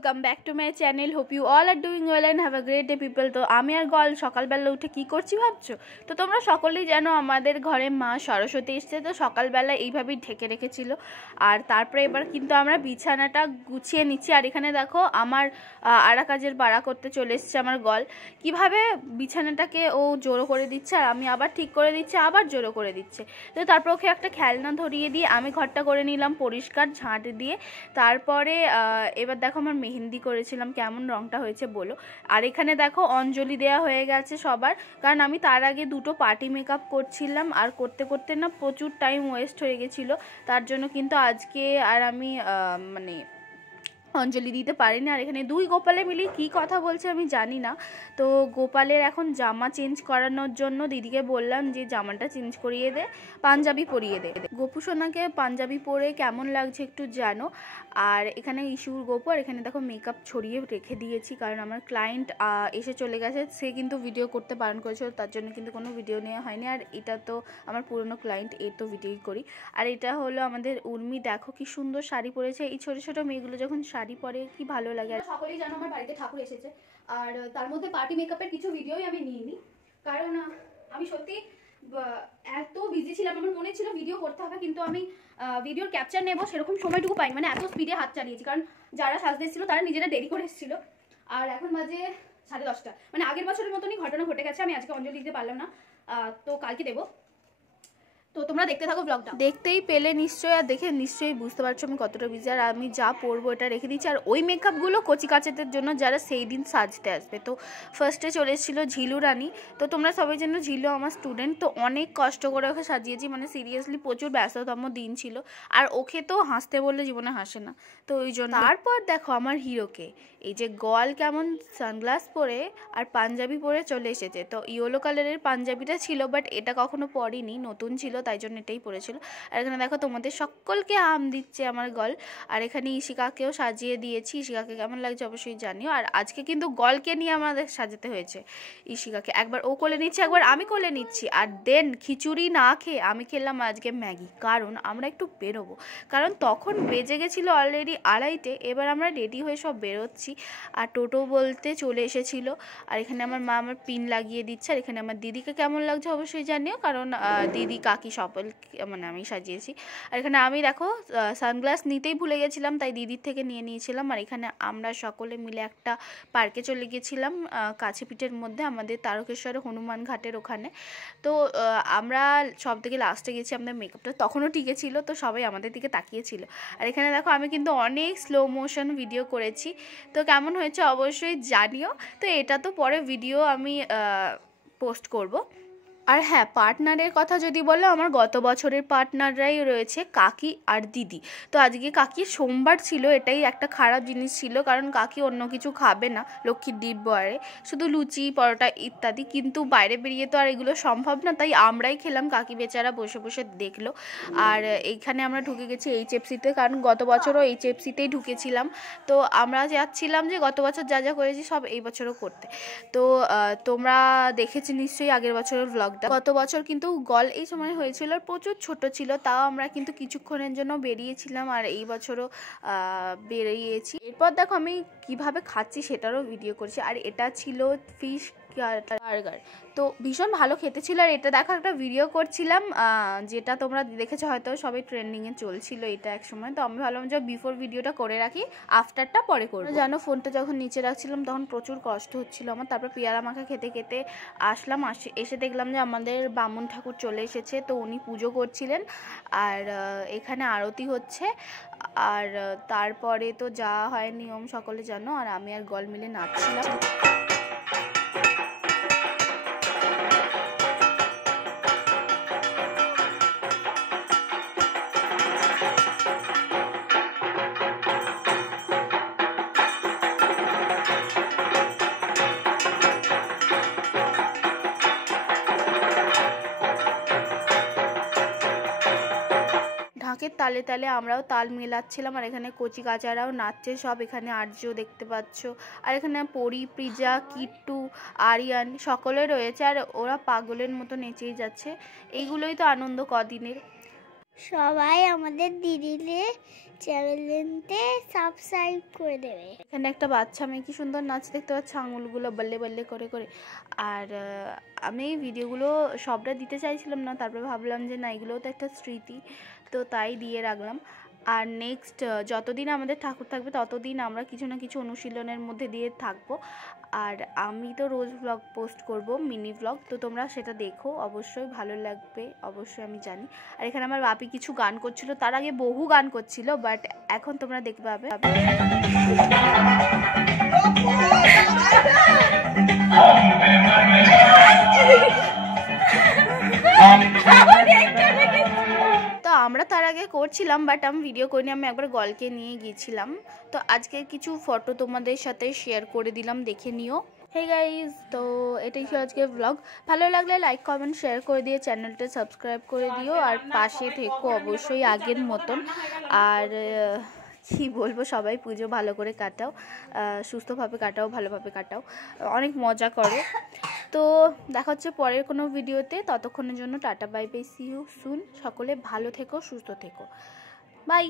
Welcome back to my channel. Hope you all are doing well and have a great day people. তো আমি আর গল সকালবেলা উঠে কি করছি ভাবছো? তো তোমরা সকলেই জানো আমাদের ঘরে মা সরস্বতী এসছে, তো সকালবেলা এইভাবেই ঢেকে রেখেছিল। আর তারপরে এবার কিন্তু আমরা বিছানাটা গুছিয়ে নিচ্ছি। আর এখানে দেখো আমার আরা কাজের বাড়া করতে চলে এসছে আমার গল। কিভাবে বিছানাটাকে ও জোড়ো করে দিচ্ছে আর আমি আবার ঠিক করে দিচ্ছি, আবার জোড়ো করে দিচ্ছে। তো তারপর ওকে একটা খেলনা ধরিয়ে দিয়ে আমি ঘরটা করে নিলাম পরিষ্কার ঝাঁট দিয়ে। তারপরে এবার দেখো আমার মেহেন্দি করেছিলাম, কেমন রংটা হয়েছে বলো। আর এখানে দেখো অঞ্জলি দেওয়া হয়ে গেছে সবার, কারণ আমি তার আগে দুটো পার্টি মেকআপ করছিলাম আর করতে করতে না প্রচুর টাইম ওয়েস্ট হয়ে গেছিলো। তার জন্য কিন্তু আজকে আর আমি মানে অঞ্জলি দিতে পারিনি। আর এখানে দুই গোপালে মিলি কি কথা বলছে আমি জানি না। তো গোপালের এখন জামা চেঞ্জ করানোর জন্য দিদিকে বললাম যে জামাটা চেঞ্জ করিয়ে দে, পাঞ্জাবি পরিয়ে দে। গোপু সোনাকে পাঞ্জাবি পরে কেমন লাগছে একটু জানো। আর এখানে ইস্যুর গোপু, আর এখানে দেখো মেকআপ ছড়িয়ে রেখে দিয়েছি, কারণ আমার ক্লায়েন্ট এসে চলে গেছে, সে কিন্তু ভিডিও করতে বারণ করেছিল, তার জন্য কিন্তু কোনো ভিডিও নেওয়া হয়নি। আর এটা তো আমার পুরনো ক্লায়েন্ট, এর তো ভিডিওই করি। আর এটা হলো আমাদের উর্মি, দেখো কি সুন্দর শাড়ি পরেছে। এই ছোটো ছোটো মেয়েগুলো যখন শাড়ি পরে কি ভালো লাগে। আর সকলেই জানো আমার বাড়িতে ঠাকুর এসেছে, আর তার মধ্যে পার্টি মেকআপের কিছু ভিডিওই আমি নিইনি, কারণ আমি সত্যি এত বিজি ছিলাম, আমার মনে ছিল ভিডিও করতে হবে, কিন্তু আমি ভিডিওর ক্যাপচার নেবো সেরকম সময়টুকু পাই, মানে এত স্পিডে হাত চালিয়েছি। কারণ যারা সাজতে এসেছিলো তারা নিজেরা দেরি করে এসেছিলো। আর এখন বাজে 10:30, মানে আগের বছরের মতনই ঘটনা ঘটে গেছে। আমি আজকে অঞ্জলি দিতে পারলাম না, তো কালকে দেবো। তো তোমরা দেখতে থাকো ব্লগটা। দেখতেই পেলে নিশ্চয়ই, আর দেখে নিশ্চয়ই বুঝতে পারছো আমি কতটা বিজি। আর আমি যা পরবো এটা রেখে দিচ্ছি। আর ওই মেকআপগুলো কচি কাচেদের জন্য যারা সেই দিন সাজতে আসবে। তো ফার্স্টে চলে এসেছিলো ঝিলু রানী। তো তোমরা সবাই জানো ঝিলু আমার স্টুডেন্ট, তো অনেক কষ্ট করে ওকে সাজিয়েছি, মানে সিরিয়াসলি প্রচুর ব্যস্ততম দিন ছিল। আর ওকে তো হাসতে বললে জীবনে হাসে না, তো ওই জন্য। তারপর দেখো আমার হিরোকে, এই যে গল কেমন সানগ্লাস পরে আর পাঞ্জাবি পরে চলে এসেছে। তো ইয়েলো কালারের পাঞ্জাবিটা ছিল, বাট এটা কখনো পরিনি, নতুন ছিল, তাই জন্য এটাই পরেছিল। আর এখানে দেখো তোমাদের সকলকে আম দিচ্ছে আমার গল। আর এখানে ইশিকাকেও সাজিয়ে দিয়েছি, ইশিকাকে কেমন লাগছে অবশ্যই জানিও। আর আজকে কিন্তু গলকে নিয়ে আমাদের সাজাতে হয়েছে। ইশিকাকে একবার ও কোলে নিচ্ছে, একবার আমি কোলে নিচ্ছি। আর দেন খিচুড়ি না খেয়ে আমি খেলাম আজকে ম্যাগি, কারণ আমরা একটু বেরোবো। কারণ তখন বেজে গেছিলো অলরেডি 2:30, এবার আমরা রেডি হয়ে সব বেরোচ্ছি। আর টোটো বলতে চলে এসেছিলো। আর এখানে আমার মা আমার পিন লাগিয়ে দিচ্ছে। আর এখানে আমার দিদিকে কেমন লাগছে অবশ্যই জানিও, কারণ দিদি কাকি সকল মানে আমি সাজিয়েছি। আর এখানে আমি দেখো সানগ্লাস নিতেই ভুলে গেছিলাম, তাই দিদির থেকে নিয়ে নিয়েছিলাম। আর এখানে আমরা সকলে মিলে একটা পার্কে চলে গেছিলাম কাছে পিঠের মধ্যে, আমাদের তারকেশ্বরে হনুমান ঘাটের ওখানে। তো আমরা সব থেকে লাস্টে গেছি, আমাদের মেকআপটা তখনও টিকে ছিল, তো সবাই আমাদের দিকে তাকিয়েছিল। আর এখানে দেখো আমি কিন্তু অনেক স্লো মোশন ভিডিও করেছি, তো কেমন হয়েছে অবশ্যই জানিও। তো এটা তো পরে ভিডিও আমি পোস্ট করব। আর হ্যাঁ, পার্টনারের কথা যদি বলো, আমার গত বছরের পার্টনাররাই রয়েছে কাকি আর দিদি। তো আজকে কাকির সোমবার ছিল, এটাই একটা খারাপ জিনিস ছিল, কারণ কাকি অন্য কিছু খাবে না লক্ষ্মীর দ্বীপবারে, শুধু লুচি পরোটা ইত্যাদি। কিন্তু বাইরে বেরিয়ে তো আর এগুলো সম্ভব না, তাই আমরাই খেলাম, কাকি বেচারা বসে বসে দেখলো। আর এইখানে আমরা ঢুকে গেছি এইচএফসিতে, কারণ গত বছরও এইচএফসিতেই ঢুকেছিলাম। তো আমরা যাচ্ছিলাম যে গত বছর যা যা করেছি সব এই বছরও করতে। তো তোমরা দেখেছি নিশ্চয়ই আগের বছরের ব্লগ। গত বছর কিন্তু গল এই সময় হয়েছিল, প্রচুর ছোট ছিল, তাও আমরা কিন্তু কিছুক্ষণের জন্য বেরিয়েছিলাম। আর এই বছরও বেরিয়েছি। এরপর দেখো আমি কিভাবে খাচ্ছি সেটারও ভিডিও করছি। আর এটা ছিল ফিশ বার্গার, তো ভীষণ ভালো খেতে ছিল। আর এটা দেখো একটা ভিডিও করছিলাম, যেটা তোমরা দেখেছো হয়তো, সবাই ট্রেন্ডিংয়ে চলছিল এটা এক সময়। তো আমি ভাবলাম যে বিফোর ভিডিওটা করে রাখি, আফটারটা পরে করবো। জানো ফোনটা যখন নিচে রাখছিলাম তখন প্রচুর কষ্ট হচ্ছিল আমার। তারপর পেয়ারা মাখা খেতে খেতে আসলাম, এসে দেখলাম যে আমাদের বামুন ঠাকুর চলে এসেছে, তো উনি পুজো করছিলেন। আর এখানে আরতি হচ্ছে। আর তারপরে তো যা হয় নিয়ম সকলে জানো। আর আমি আর গল মিলে নাচছিলাম। ঢাকের তালে তালে আমরাও তাল মেলাচ্ছিলাম। আর এখানে কচি কাচারাও নাচছে সব, এখানে আর্য দেখতে পাচ্ছ। আর এখানে পরি, প্রিজা, কিট্টু, আরিয়ান সকলে রয়েছে। আর ওরা পাগলের মতো নেচেই যাচ্ছে। এইগুলোই তো আনন্দ কদিনের। সবাই আমাদের দিদিলে চ্যানেলতে সাবস্ক্রাইব করে দেবে। এখানে একটা বাচ্চা মেয়ে কি সুন্দর নাচ দেখতে পাচ্ছে, আঙুলগুলো বল্লে বল্লে করে করে। আর আমি এই ভিডিওগুলো সবটা দিতে চাইছিলাম না, তারপরে ভাবলাম যে না এগুলোও তো একটা স্মৃতি, তো তাই দিয়ে রাখলাম। আর নেক্সট যতদিন আমাদের ঠাকুর থাকবে ততদিন আমরা কিছু না কিছু অনুশীলনের মধ্যে দিয়ে থাকবো। আর আমি তো রোজ ব্লগ পোস্ট করব, মিনি ব্লগ, তো তোমরা সেটা দেখো, অবশ্যই ভালো লাগবে, অবশ্যই আমি জানি। আর এখানে আমার বাপি কিছু গান করছিল, তার আগে বহু গান করছিল, বাট এখন তোমরা দেখতে পাবে। তো আমরা তার আগে করছিলাম, বাট আমি ভিডিও করিনি, আমি একবার গলকে নিয়ে গিয়েছিলাম। তো আজকে কিছু ফটো তোমাদের সাথে শেয়ার করে দিলাম, দেখে নিও। হে গাইজ, তো এটাই ছিল আজকে ব্লগ। ভালো লাগলে লাইক কমেন্ট শেয়ার করে দিয়ে চ্যানেলটা সাবস্ক্রাইব করে দিও, আর পাশে থেকো অবশ্যই আগের মতন। আর কি বলবো, সবাই পুজো ভালো করে কাটাও, সুস্থভাবে কাটাও, ভালোভাবে কাটাও, অনেক মজা করো। তো দেখা হচ্ছে পরের কোনো ভিডিওতে, ততক্ষণের জন্য টাটা, bye bye, see you soon. সকলে ভালো থেকো, সুস্থ থেকো, বাই।